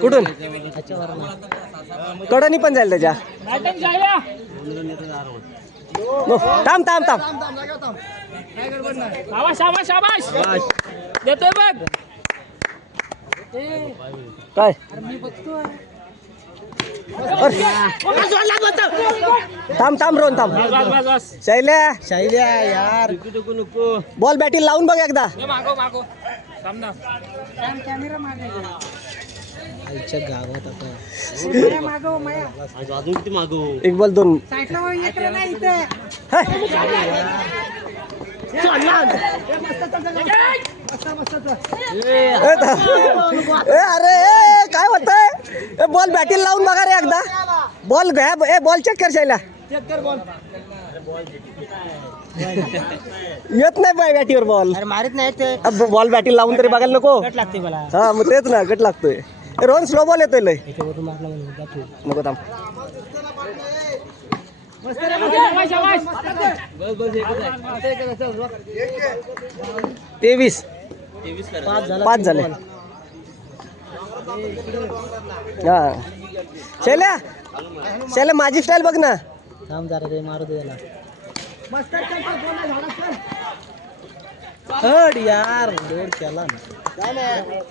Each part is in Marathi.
कुठून? कडनी पण जाईल त्याच्या. थांब थांब थांब. शाबाश शाबाश शाबाश देतोय बघ. काय? थांब थांब रोन थांब. शैल्या. शैल्या यार. बॉल बॅटिंग लावून बघ एकदा. हे मागो मागो थांब ना आईच्या गावात आता एक बॉल दोन. ए, थांब. ए, अरे काय होतंय ए बॉल बॅटिंग लावून बघा रे एकदा. बॉल घ्या ए बॉल चेक कर शैल्या येत नाही बाय बॅटीवर बॉल अरे मारित नाही ते. अब बॉल बॅटिंग लावून तरी बघायला नको. लागते मला. हा मग तेच ना गट लागतोय. रोहन स्लो बॉल येतोय लय. याच्यावरून मारला म्हणून जातो नको थांब. तेवीस. पाच झाला. पाच झाले हा. शैल्या शैल्या माझी स्टाईल बघ ना. थांब जरा ते मारू दे यार केला.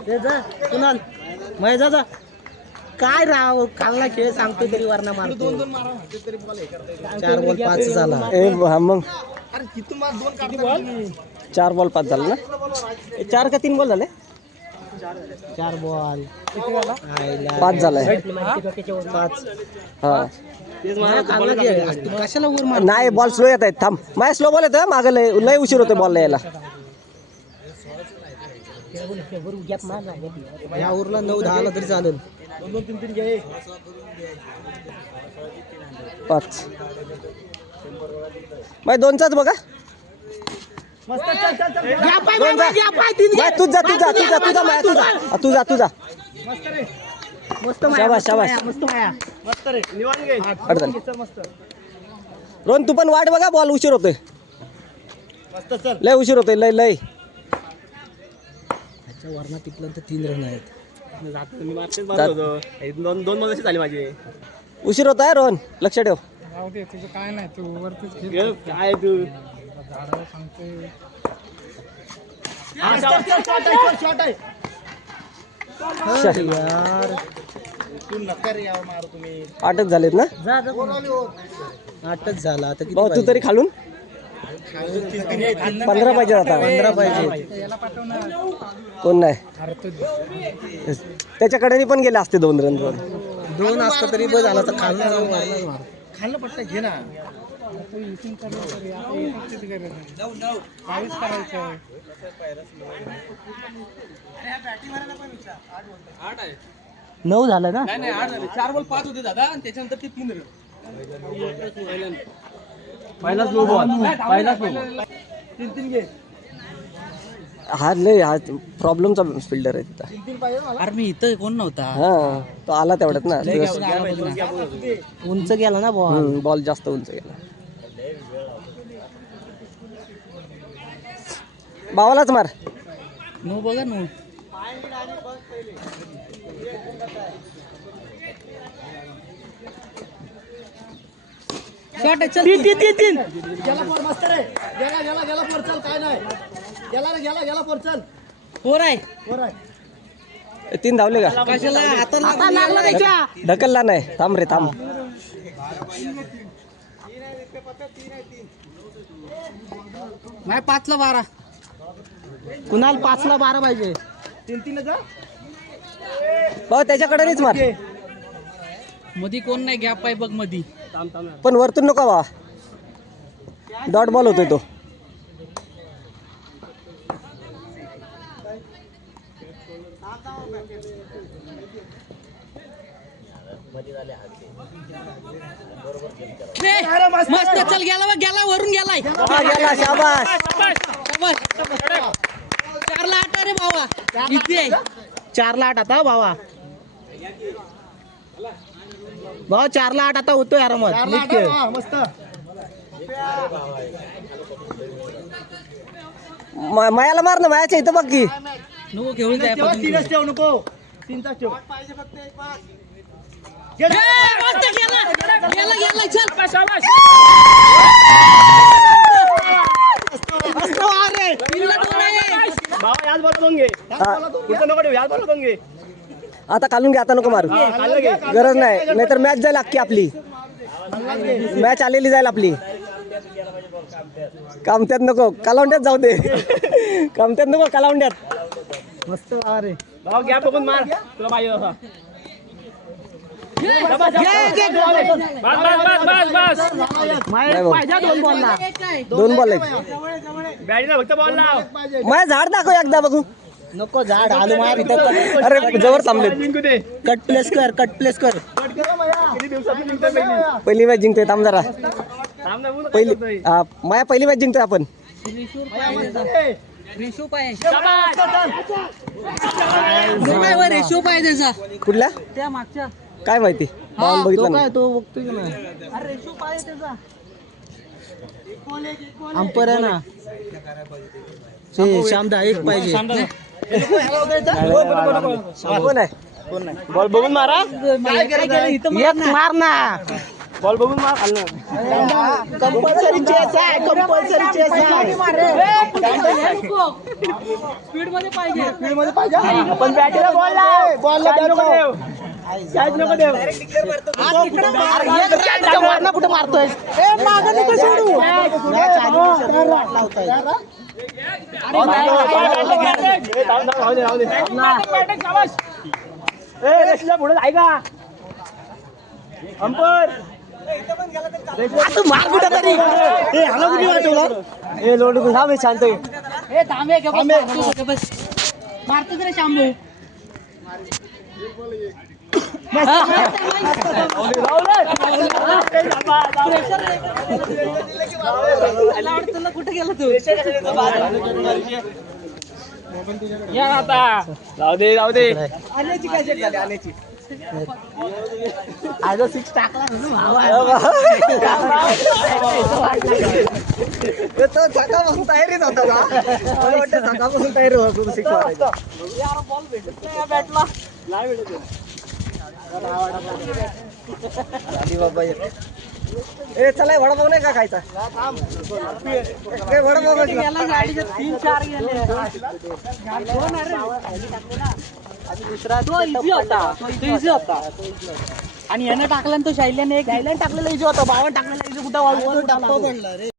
ते जा कुणाल. मग जा जा काय राव कालला खेळ सांगतो तरी वरना मारतो चार बॉल पाच झाला. ए हा मग. चार बॉल पाच झाले ना? ए, चार का तीन बॉल झाले? चार बॉल. पाच झालाय पाच. हा. नाही बॉल स्लो येत आहेत. थांब. माझ्या स्लो बॉल येतं मागं लय लय उशीर होतो बॉल यायला. या नऊ दहा आला तरी चालेल. पाच. माय दोनचाच बघा. दोन जा. तूच जा तू जा तू जा तुझा माया तुझा तू जा. तू जा मस्त शाबास शाबास. मस्त माया. अडचण रोहन तू पण वाट बघा बॉल उशीर होतोय. लय उशीर होतोय लय लय. त्याच्या वरना टिपलं तर तीन रन आहेत. दोन दोन मग झाले माझे. उशीर होत आहे रोहन? लक्ष ठेव. राहू दे तुझं काय नाही तू वरतीच काय तू? यार. आठच झालेत ना? जा जा. आठच झाला. आता किती भाऊ तू? तरी खालून. पंधरा पाहिजे आता. पंधरा पाहिजे. कोण नाही? त्याच्याकडे पण गेले असते दोन रन दोन दोन असतं तरी बस झाला तर खाल्ला गरज नाही काहीच करायचं नऊ झालं ना? चार बॉल पाच होते दादा आणि त्याच्यानंतर ते तीन पहिला स्लो बॉल पहिला स्लो हा लय हा प्रॉब्लेमचा फिल्डर आहे तिथं. अरे मी इथं कोण नव्हता? हा तो आला तेवढ्यात ना. उंच गेला ना बॉल बॉल जास्त उंच गेला. बावालाच मार. नो बघा नो. शॉट चल. तीन तीन तीन तीन. फोर आहे. तीन धावले का? कशाला? आता लागला. त्याच्या. ढकलला नाही. थांब रे थांब. नाही पाचला बारा. कुणाल पाचला बारा पाहिजे? भाऊ त्याच्याकडेच मार. मधी कोण नाही गॅप आहे बघ मधी. पण वरतून नको वा डॉट बॉल होतोय तो. मस्त चल गेला गेला वरून गेलाय गेला शाबास. शाबास. चारला आठ रे भावा. किती आहे चारला आठ आता भावा. भाऊ चारला आठ आता होतोय आरामात. नीट खेळ. म- मायाला मार ना मायाच्या इथं बघ की. नको घेऊन जाय आपण. तीनचा ठेव भावा याच बॉल दोन घे. हा, पुढचं नको ठेवू याच बॉल दोन घे. आता काढून घे आता नको मारू. गरज नाही. नाहीतर मॅच जाईल अख्खी आपली. मॅच आलेली जाईल आपली. कामत्यात नको. कलावंड्यात जाऊ दे. कामत्यात नको कलावंड्यात. मस्त भावा रे भावा घ्या बघून मार. तुला पाहिजे दोन बॉल ना दोन बॉल आहेत. बॅटीला फक्त बॉल लाव. माझ्या झाड दाखव एकदा बघू. नको झाड आलू मार इथं अरे जवळ थांबले जिंकू दे. कट प्लेस कर कट प्लेस कर. किती दिवसात जिंकतोय पहिली पहिली मॅच जिंकतोय थांब जरा. थांब ना बोल पहिली हा, माया पहिली मॅच जिंकतोय आपण. रेशो पाय शाबास. रेशो पाय त्याचा कुठल्या त्या मागच्या काय माहिती पाहून बघितलं ना तो बघतोय की नाही? अरे रेशो पाय त्याचा. अंपर आहे ना. ते श्यामदा एक पाहिजे. कोण आहे? बॉल बघून मारा. एक मार ना. बॉल बघून मार. कंपल्सरी चेस आहे कंपल्सरी चेस आहे. स्पीडमध्ये पाहिजे. पण बॅटीला बॉल लाव. बॉल नको देव कॅच नको देव वरनं कुठे मारतोय पुढे जाय का अंपर मार तरी कुठे वाटवलं ए लोड थांब हे शांत ए थांबे का बस मारतो बस रे शांबू कुठे गेला तू या आता दे जाऊ दे काय झाली आज सिक्स टाकला तो सकाळपासून तयारीच होता का मला वाटतं सकाळपासून तयारी होतो सिक्स मारायची झाली बाबा एक. ए चला वडापाव नाही का खायचा? ए, वडापाव खायचा. गेला गाडीचे तीन चार गेले. तो इझी होता तो इझी होता. आणि यानं टाकला तो शैल्याने एक टाकलेला इजी होता बावन टाकलेला इजी कुठं? वाळू